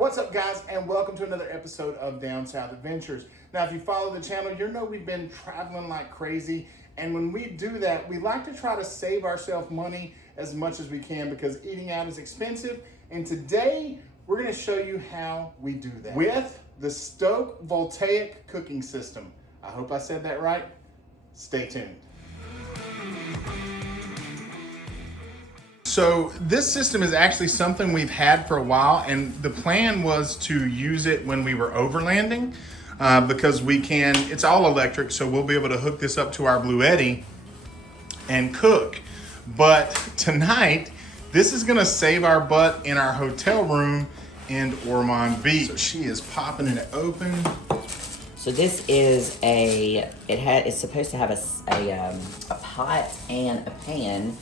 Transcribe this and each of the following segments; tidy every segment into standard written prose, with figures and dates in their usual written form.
What's up, guys, and welcome to another episode of Down South Adventures. Now, if you follow the channel, you know we've been traveling like crazy, and when we do that, we like to try to save ourselves money as much as we can because eating out is expensive, and today we're going to show you how we do that with the Stoke Voltaic cooking system. I hope I said that right. Stay tuned. So this system is actually something we've had for a while, and the plan was to use it when we were overlanding because it's all electric, so we'll be able to hook this up to our Blue Eddy and cook. But tonight, this is gonna save our butt in our hotel room in Ormond Beach. So she is popping it open. So this is it's supposed to have a pot and a pan.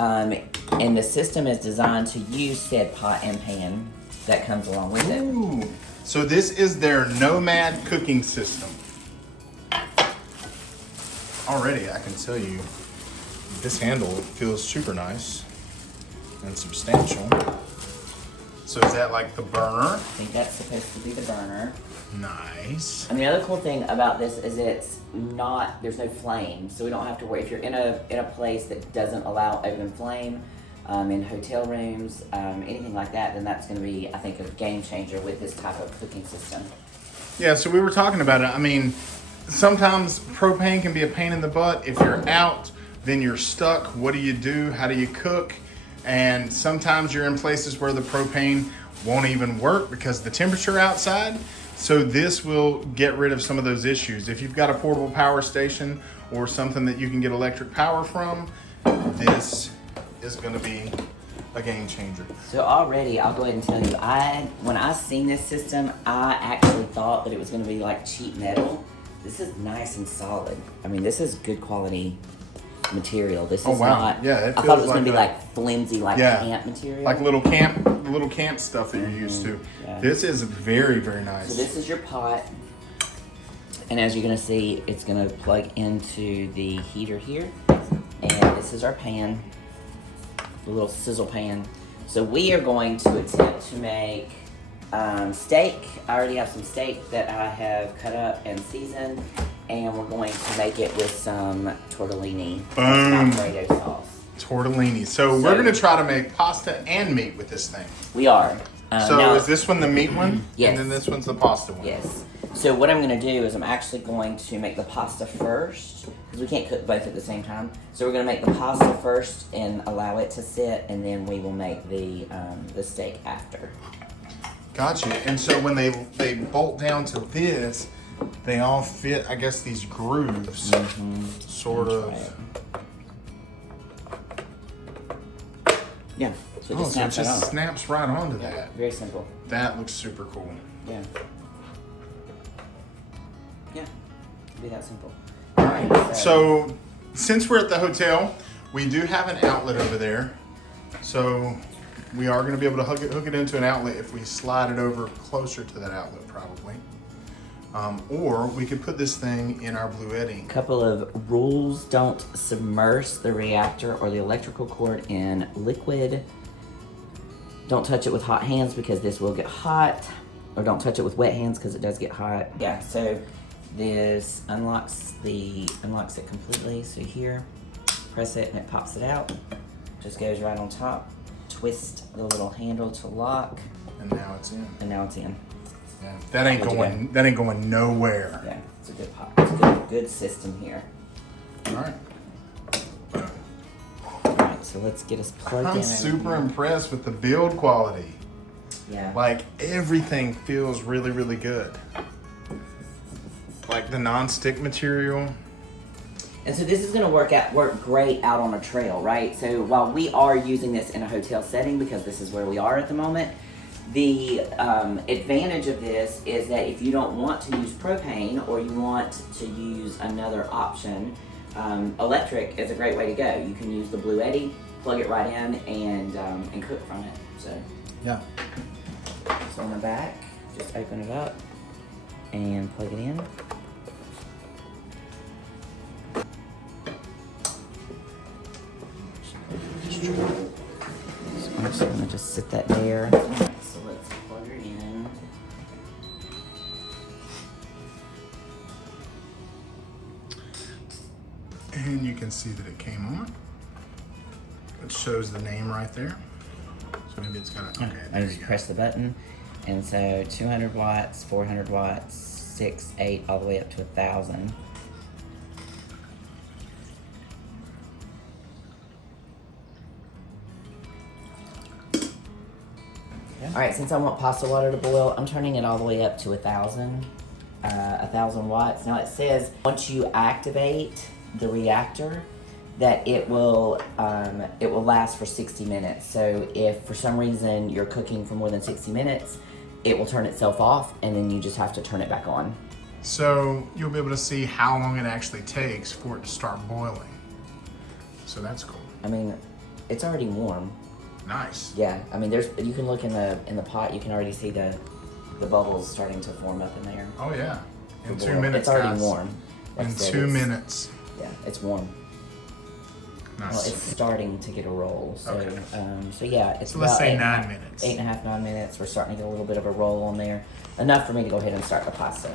And the system is designed to use said pot and pan that comes along with it. Ooh. So this is their Nomad cooking system. Already, I can tell you, this handle feels super nice and substantial. So is that like the burner? I think that's supposed to be the burner. Nice. And the other cool thing about this is there's no flame, so we don't have to worry. If you're in a place that doesn't allow open flame, in hotel rooms, anything like that, then that's going to be, I think, a game changer with this type of cooking system. Yeah, so we were talking about it. I mean, sometimes propane can be a pain in the butt. If you're out, then you're stuck. What do you do? How do you cook? And sometimes you're in places where the propane won't even work because the temperature outside. So this will get rid of some of those issues. If you've got a portable power station or something that you can get electric power from, this is gonna be a game changer. So already, I'll go ahead and tell you, when I seen this system, I actually thought that it was gonna be like cheap metal. This is nice and solid. I mean, this is good quality material. This is not, yeah, I thought it was gonna be like flimsy, camp material. Like little camp stuff that you're used to. Yeah. This is very, very nice. So this is your pot. And as you're gonna see, it's gonna plug into the heater here. And this is our pan, the little sizzle pan. So we are going to attempt to make steak. I already have some steak that I have cut up and seasoned. And we're going to make it with some tortellini. Boom. Alfredo sauce. Tortellini. So we're going to try to make pasta and meat with this thing. We are. So is this one the meat one? Yes. And then this one's the pasta one? Yes. So what I'm going to do is I'm actually going to make the pasta first, because we can't cook both at the same time. So we're going to make the pasta first and allow it to sit, and then we will make the steak after. Gotcha. And so when they bolt down to this, they all fit, I guess, these grooves, sort of. Yeah. So it just snaps right onto Yeah, that. very simple. That looks super cool. Yeah. Yeah. It'd be that simple. All right. So since we're at the hotel, we do have an outlet over there. So we are going to be able to hook it into an outlet if we slide it over closer to that outlet, probably. Or we could put this thing in our Blue Eddy. Couple of rules: don't submerge the reactor or the electrical cord in liquid. Don't touch it with hot hands because this will get hot. Or don't touch it with wet hands because it does get hot. Yeah, so this unlocks it completely. So here, press it and it pops it out. Just goes right on top. Twist the little handle to lock. And now it's in. And now it's in. Yeah, that ain't going nowhere. Yeah, it's a good pop. It's a good system here. All right. All right, so let's get us plugged in. I'm super impressed with the build quality. Yeah. Like everything feels really, really good. Like the non-stick material. And so this is going to work great out on a trail, right? So while we are using this in a hotel setting because this is where we are at the moment, the advantage of this is that if you don't want to use propane or you want to use another option, electric is a great way to go. You can use the Blue Eddy, plug it right in, and cook from it. So yeah. So on the back, just open it up and plug it in. So I'm just gonna sit that there. So let's plug her can see that it came on. It shows the name right there. So maybe it's got a, okay, I there just you press the button, and so 200 watts, 400 watts, 6, 8, all the way up to 1,000. All right, since I want pasta water to boil, I'm turning it all the way up to 1,000 watts. Now it says once you activate the reactor, that it will last for 60 minutes. So if for some reason you're cooking for more than 60 minutes, it will turn itself off, and then you just have to turn it back on. So you'll be able to see how long it actually takes for it to start boiling. So that's cool. I mean, it's already warm. Nice. Yeah, I mean, you can look in the pot. You can already see the bubbles starting to form up in there. Oh yeah. In The 2 boil. minutes, It's already guys. warm. Like I In said, 2 it's- minutes. Yeah, it's warm. Nice. Well, it's starting to get a roll. So, Okay. So yeah, it's So let's about say 8.5 9 minutes. 8.5, 9 minutes. We're starting to get a little bit of a roll on there. Enough for me to go ahead and start the pasta.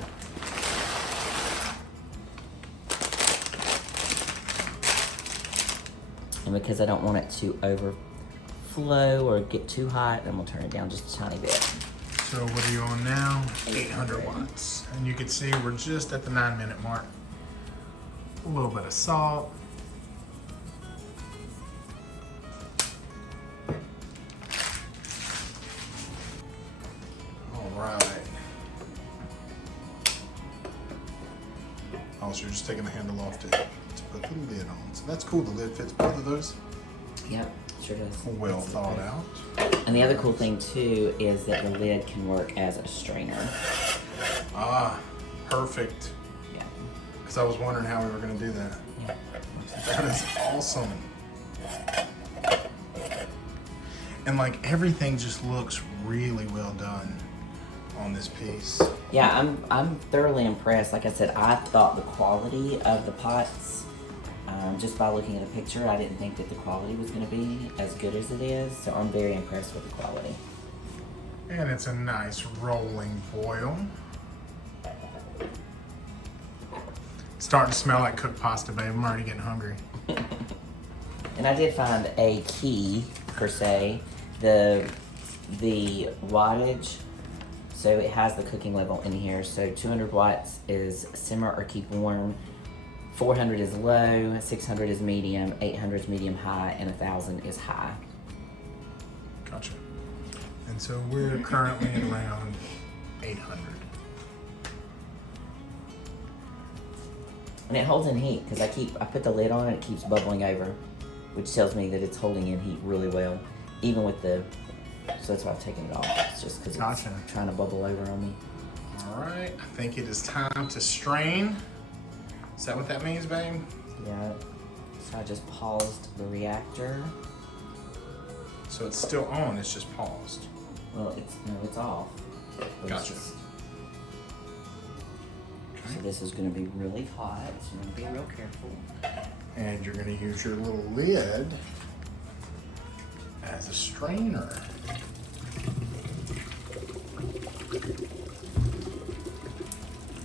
And because I don't want it to overflow or get too hot, then we'll turn it down just a tiny bit. So what are you on now? 800 watts. And you can see we're just at the 9 minute mark. A little bit of salt. All right. Oh, so you're just taking the handle off to put the lid on. So that's cool. The lid fits both of those. Yep, sure does. Well thought out. And the other cool thing too is that the lid can work as a strainer. Ah, perfect. Yeah. Because I was wondering how we were going to do that. Yeah. That is awesome. And like everything just looks really well done on this piece. Yeah, I'm thoroughly impressed. Like I said, I thought the quality of the pots, just by looking at the picture, I didn't think that the quality was going to be as good as it is. So I'm very impressed with the quality. And it's a nice rolling boil. It's starting to smell like cooked pasta, babe. I'm already getting hungry. And I did find a key, per se, the wattage. So it has the cooking level in here. So 200 watts is simmer or keep warm. 400 is low, 600 is medium, 800 is medium high, and 1,000 is high. Gotcha. And so we're currently at around 800. And it holds in heat because I put the lid on and it keeps bubbling over, which tells me that it's holding in heat really well, even with the. So that's why I've taken it off. It's just because Gotcha. it's trying to bubble over on me. All right, I think it is time to strain. Is that what that means, babe? Yeah. So I just paused the reactor. So it's still on, it's just paused. Well, it's off. But it's Gotcha. just- So this is going to be really hot. So I'm going to be real careful. And you're gonna use your little lid as a strainer.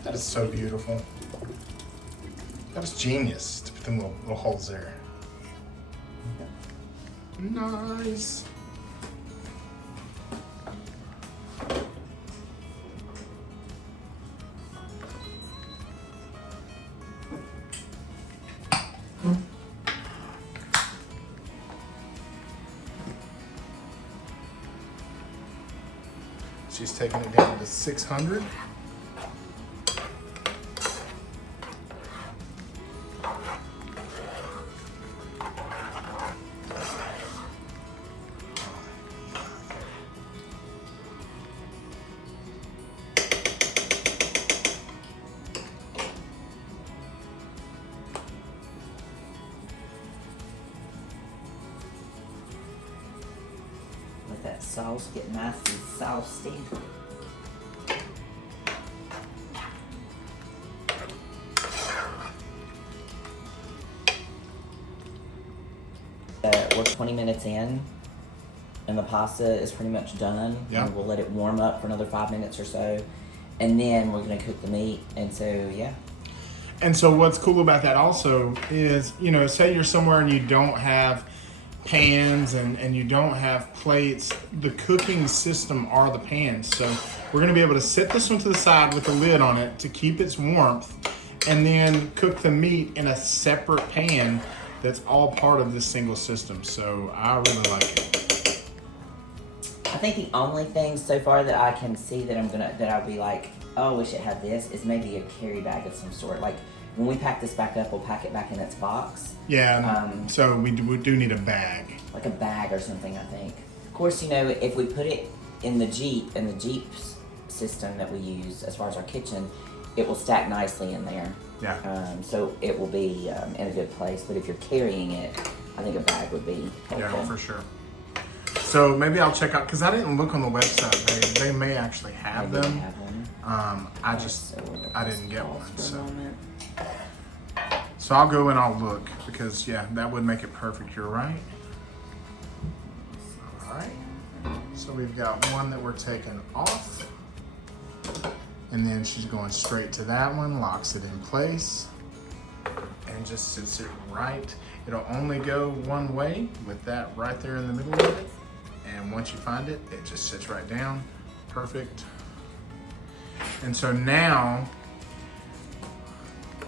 That is so beautiful. That was genius to put them little holes there. Nice. She's taking it down to 600. Let that sauce get nice and saucy. We're 20 minutes in, and the pasta is pretty much done. Yeah. And we'll let it warm up for another 5 minutes or so, and then we're gonna cook the meat. And so, yeah. And so what's cool about that also is, you know, say you're somewhere and you don't have pans and you don't have plates, the cooking system are the pans. So we're gonna be able to set this one to the side with the lid on it to keep its warmth, and then cook the meat in a separate pan that's all part of this single system. So I really like it. I think the only thing so far that I can see that I'll be like, oh, I wish it had this, is maybe a carry bag of some sort. Like when we pack this back up, we'll pack it back in its box. Yeah, so we do need a bag. Like a bag or something, I think. Of course, you know, if we put it in the Jeep system that we use as far as our kitchen, it will stack nicely in there. Yeah. So it will be in a good place. But if you're carrying it, I think a bag would be helpful. Yeah, for sure. So maybe I'll check out, because I didn't look on the website. They may actually have them. Have one. I didn't get one. So I'll go and I'll look, because yeah, that would make it perfect. You're right. All right. So we've got one that we're taking off, and then she's going straight to that one, locks it in place, and just sits it right. It'll only go one way with that right there in the middle of it. And once you find it, it just sits right down. Perfect. And so now,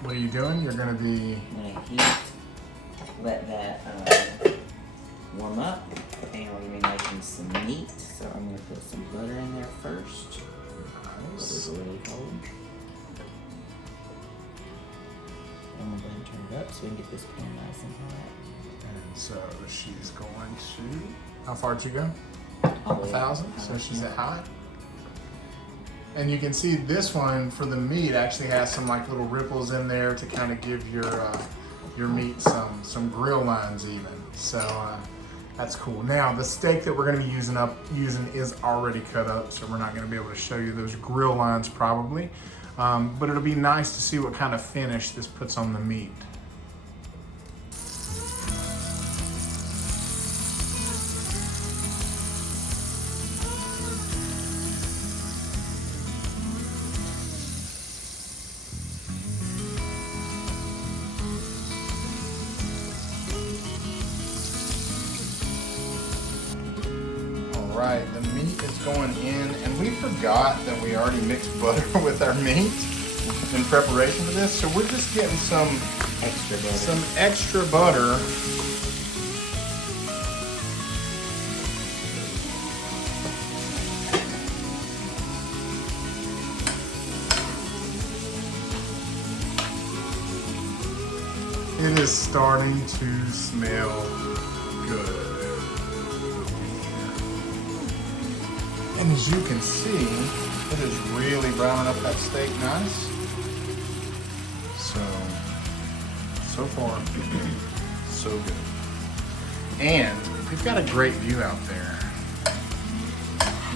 what are you doing? You're gonna be... I'm gonna heat, let that warm up, and we're gonna be making some meat. So I'm gonna put some butter in there first. Nice. Butter's already cold. I'm gonna go ahead and turn it up so we can get this pan nice and hot. And so she's going to... How far did you go? All the way 1,000. up. So she's at high. And you can see this one for the meat actually has some like little ripples in there to kind of give your meat some grill lines even. So that's cool. Now the steak that we're going to be using is already cut up, so we're not going to be able to show you those grill lines probably. But it'll be nice to see what kind of finish this puts on the meat. Right, the meat is going in, and we forgot that we already mixed butter with our meat in preparation for this, so we're just getting some extra butter. It is starting to smell good. And as you can see, it is really browning up that steak nice. So far, so good. And we've got a great view out there.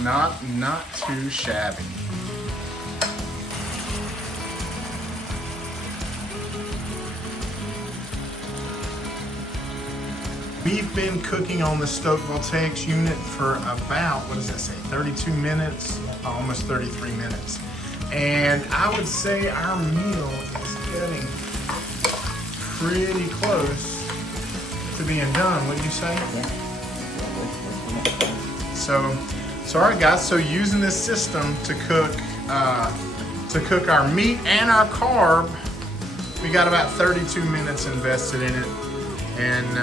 Not too shabby. We've been cooking on the Stoke Voltaics unit for about, what does that say, 32 minutes, almost 33 minutes. And I would say our meal is getting pretty close to being done. What do you say? So all right guys, so using this system to cook our meat and our carb, we got about 32 minutes invested in it. And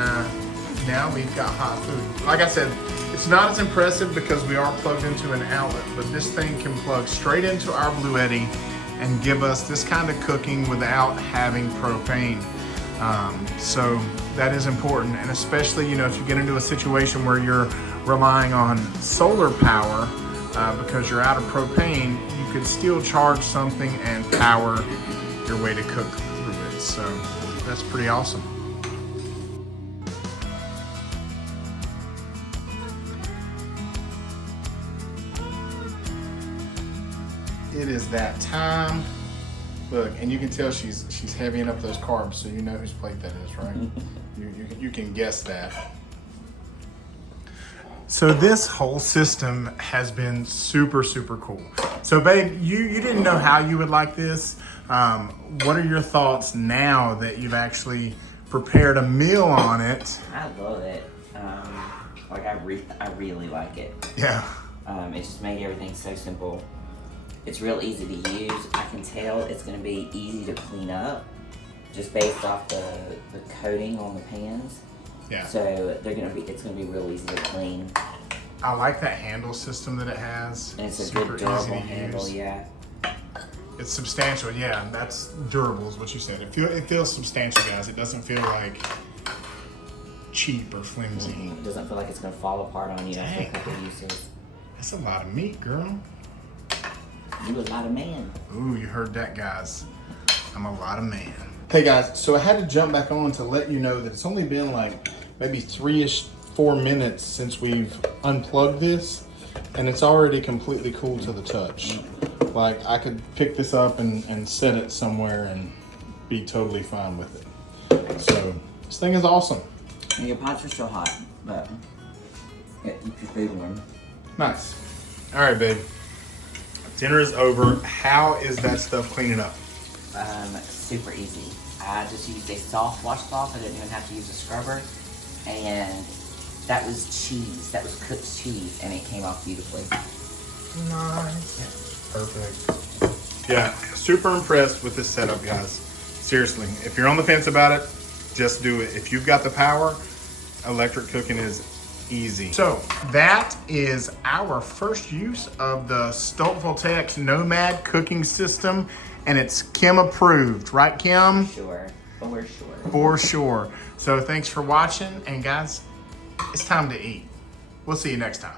now we've got hot food. Like I said, it's not as impressive because we are plugged into an outlet, but this thing can plug straight into our Bluetti and give us this kind of cooking without having propane. So that is important, and especially, you know, if you get into a situation where you're relying on solar power because you're out of propane, you could still charge something and power your way to cook through it. So that's pretty awesome. It is that time. Look, and you can tell she's heavying up those carbs, so you know whose plate that is, right? you can guess that. So this whole system has been super, super cool. So babe, you didn't know how you would like this. What are your thoughts now that you've actually prepared a meal on it? I love it. Like I really like it. Yeah. It just made everything so simple. It's real easy to use. I can tell it's gonna be easy to clean up just based off the coating on the pans. Yeah. So it's gonna be real easy to clean. I like that handle system that it has. And it's a super good durable easy to handle, use. yeah. It's substantial, yeah. That's durable is what you said. It feels substantial, guys. It doesn't feel like cheap or flimsy. It doesn't feel like it's gonna fall apart on you after a couple uses. That's a lot of meat, girl. You a lot of man. Ooh, you heard that, guys. I'm a lot of man. Hey guys, so I had to jump back on to let you know that it's only been like maybe 4 minutes since we've unplugged this, and it's already completely cool to the touch. Like I could pick this up and set it somewhere and be totally fine with it. So this thing is awesome. And your pots are still hot, but yeah, keep your food warm. Nice. All right, babe. Dinner is over. How is that stuff cleaning up? Super easy. I just used a soft washcloth. I didn't even have to use a scrubber. And that was cheese. That was cooked cheese, and it came off beautifully. Nice. Perfect. Yeah, super impressed with this setup, guys. Seriously, if you're on the fence about it, just do it. If you've got the power, electric cooking is easy. So that is our first use of the Stoke Voltaics Nomad cooking system, and it's Kim approved, right, Kim? Sure, for sure. For sure. So thanks for watching, and guys, it's time to eat. We'll see you next time.